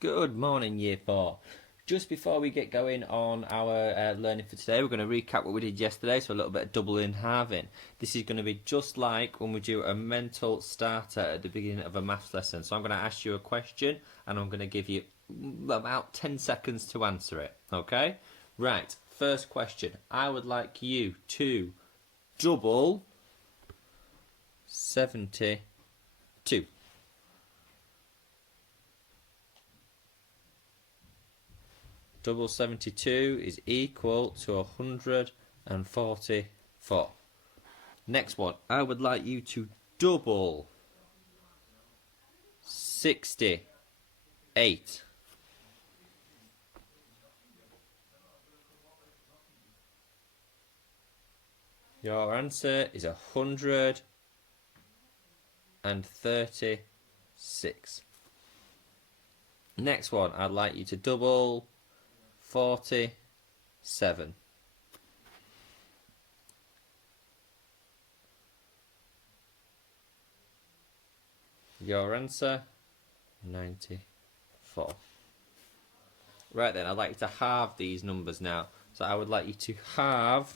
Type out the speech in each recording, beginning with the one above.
Good morning, Year 4. Just before we get going on our learning for today, we're going to recap what we did yesterday, so a little bit of doubling, halving. This is going to be just like when we do a mental starter at the beginning of a maths lesson. So I'm going to ask you a question, and I'm going to give you about 10 seconds to answer it, okay? Right, first question. I would like you to double 72. Double 72 is equal to 144. Next one, I would like you to double 68. Your answer is 136. Next one, I'd like you to double 47. Your answer, 94. Right then, I'd like you to halve these numbers now. So I would like you to halve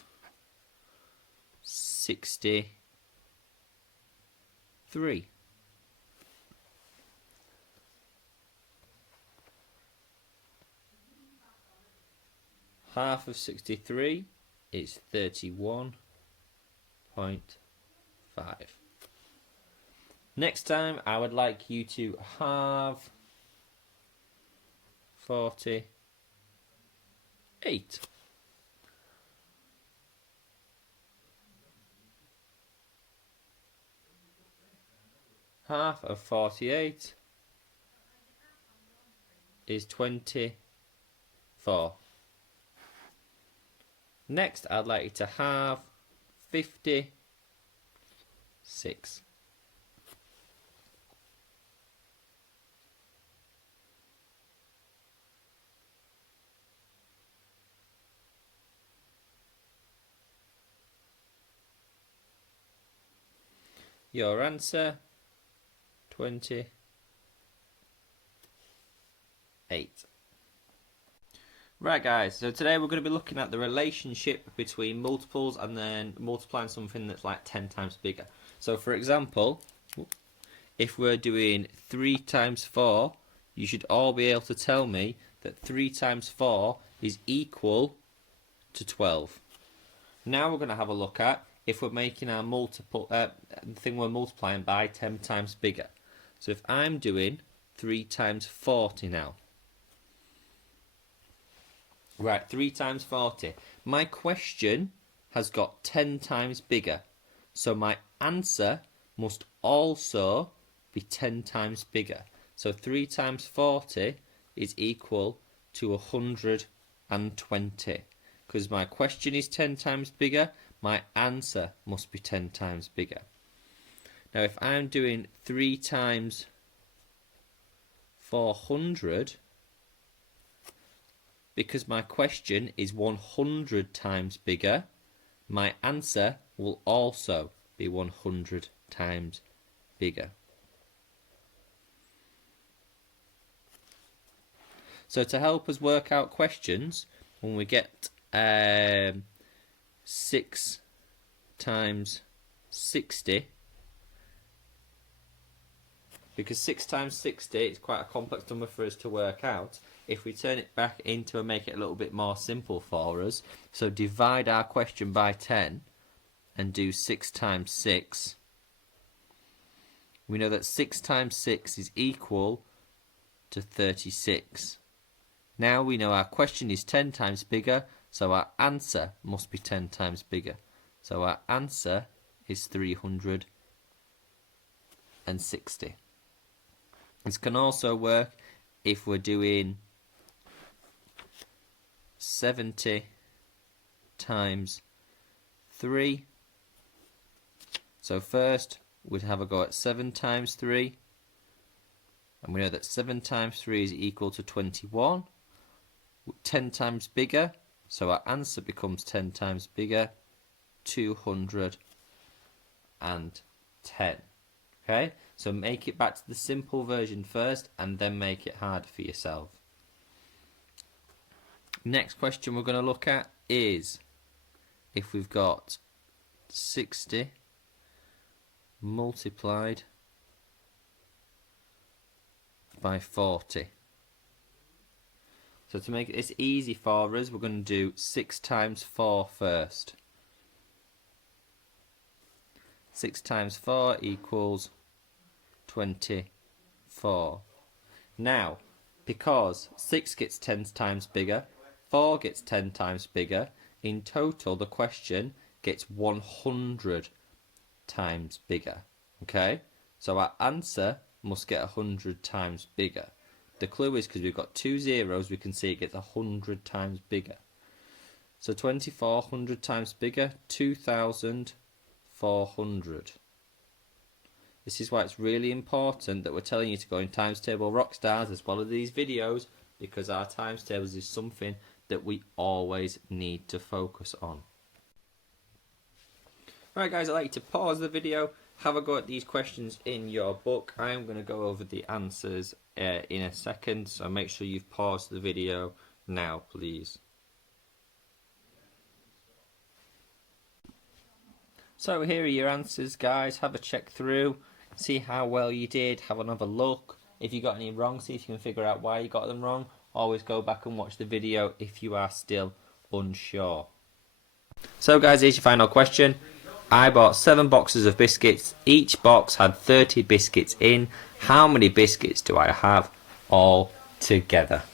63. Half of 63 is 31.5. Next time, I would like you to halve 48. Half of 48 is 24. Next, I'd like you to halve 56. Your answer, 28. Right guys, so today we're going to be looking at the relationship between multiples and then multiplying something that's like 10 times bigger. So for example, if we're doing 3 times 4, you should all be able to tell me that 3 times 4 is equal to 12. Now we're going to have a look at if we're making our thing we're multiplying by 10 times bigger. So if I'm doing 3 times 40 now. Right, 3 times 40. My question has got 10 times bigger. So my answer must also be 10 times bigger. So 3 times 40 is equal to 120. Because my question is 10 times bigger, my answer must be 10 times bigger. Now if I'm doing 3 times 400, because my question is 100 times bigger, my answer will also be 100 times bigger. So to help us work out questions, when we get 6 times 60, because 6 times 60 is quite a complex number for us to work out, if we turn it back into and make it a little bit more simple for us, so divide our question by 10 and do 6 times 6, we know that 6 times 6 is equal to 36. Now we know our question is 10 times bigger, so our answer must be 10 times bigger. So our answer is 360. This can also work if we're doing 70 times 3. So first we'd have a go at 7 times 3. And we know that 7 times 3 is equal to 21. 10 times bigger, so our answer becomes 10 times bigger, 210. Okay, So make it back to the simple version first and then make it harder for yourself. Next question we're going to look at is if we've got 60 multiplied by 40. So to make this easy for us, we're going to do 6 times 4 first. 6 times 4 equals 24. Now, because 6 gets 10 times bigger, 4 gets 10 times bigger, in total the question gets 100 times bigger. Okay? So our answer must get 100 times bigger. The clue is because we've got 2 zeros, we can see it gets 100 times bigger. So 24, 100 times bigger, 2,400. This is why it's really important that we're telling you to go in Times Table Rockstars as well as these videos, because our times tables is something that we always need to focus on. Right guys, I'd like you to pause the video, have a go at these questions in your book. I'm going to go over the answers in a second, so make sure you've paused the video now, please. So here are your answers, guys. Have a check through, see how well you did, have another look. If you got any wrong, see if you can figure out why you got them wrong. Always go back and watch the video if you are still unsure. So guys, here's your final question. I bought 7 boxes of biscuits. Each box had 30 biscuits in. How many biscuits do I have all together?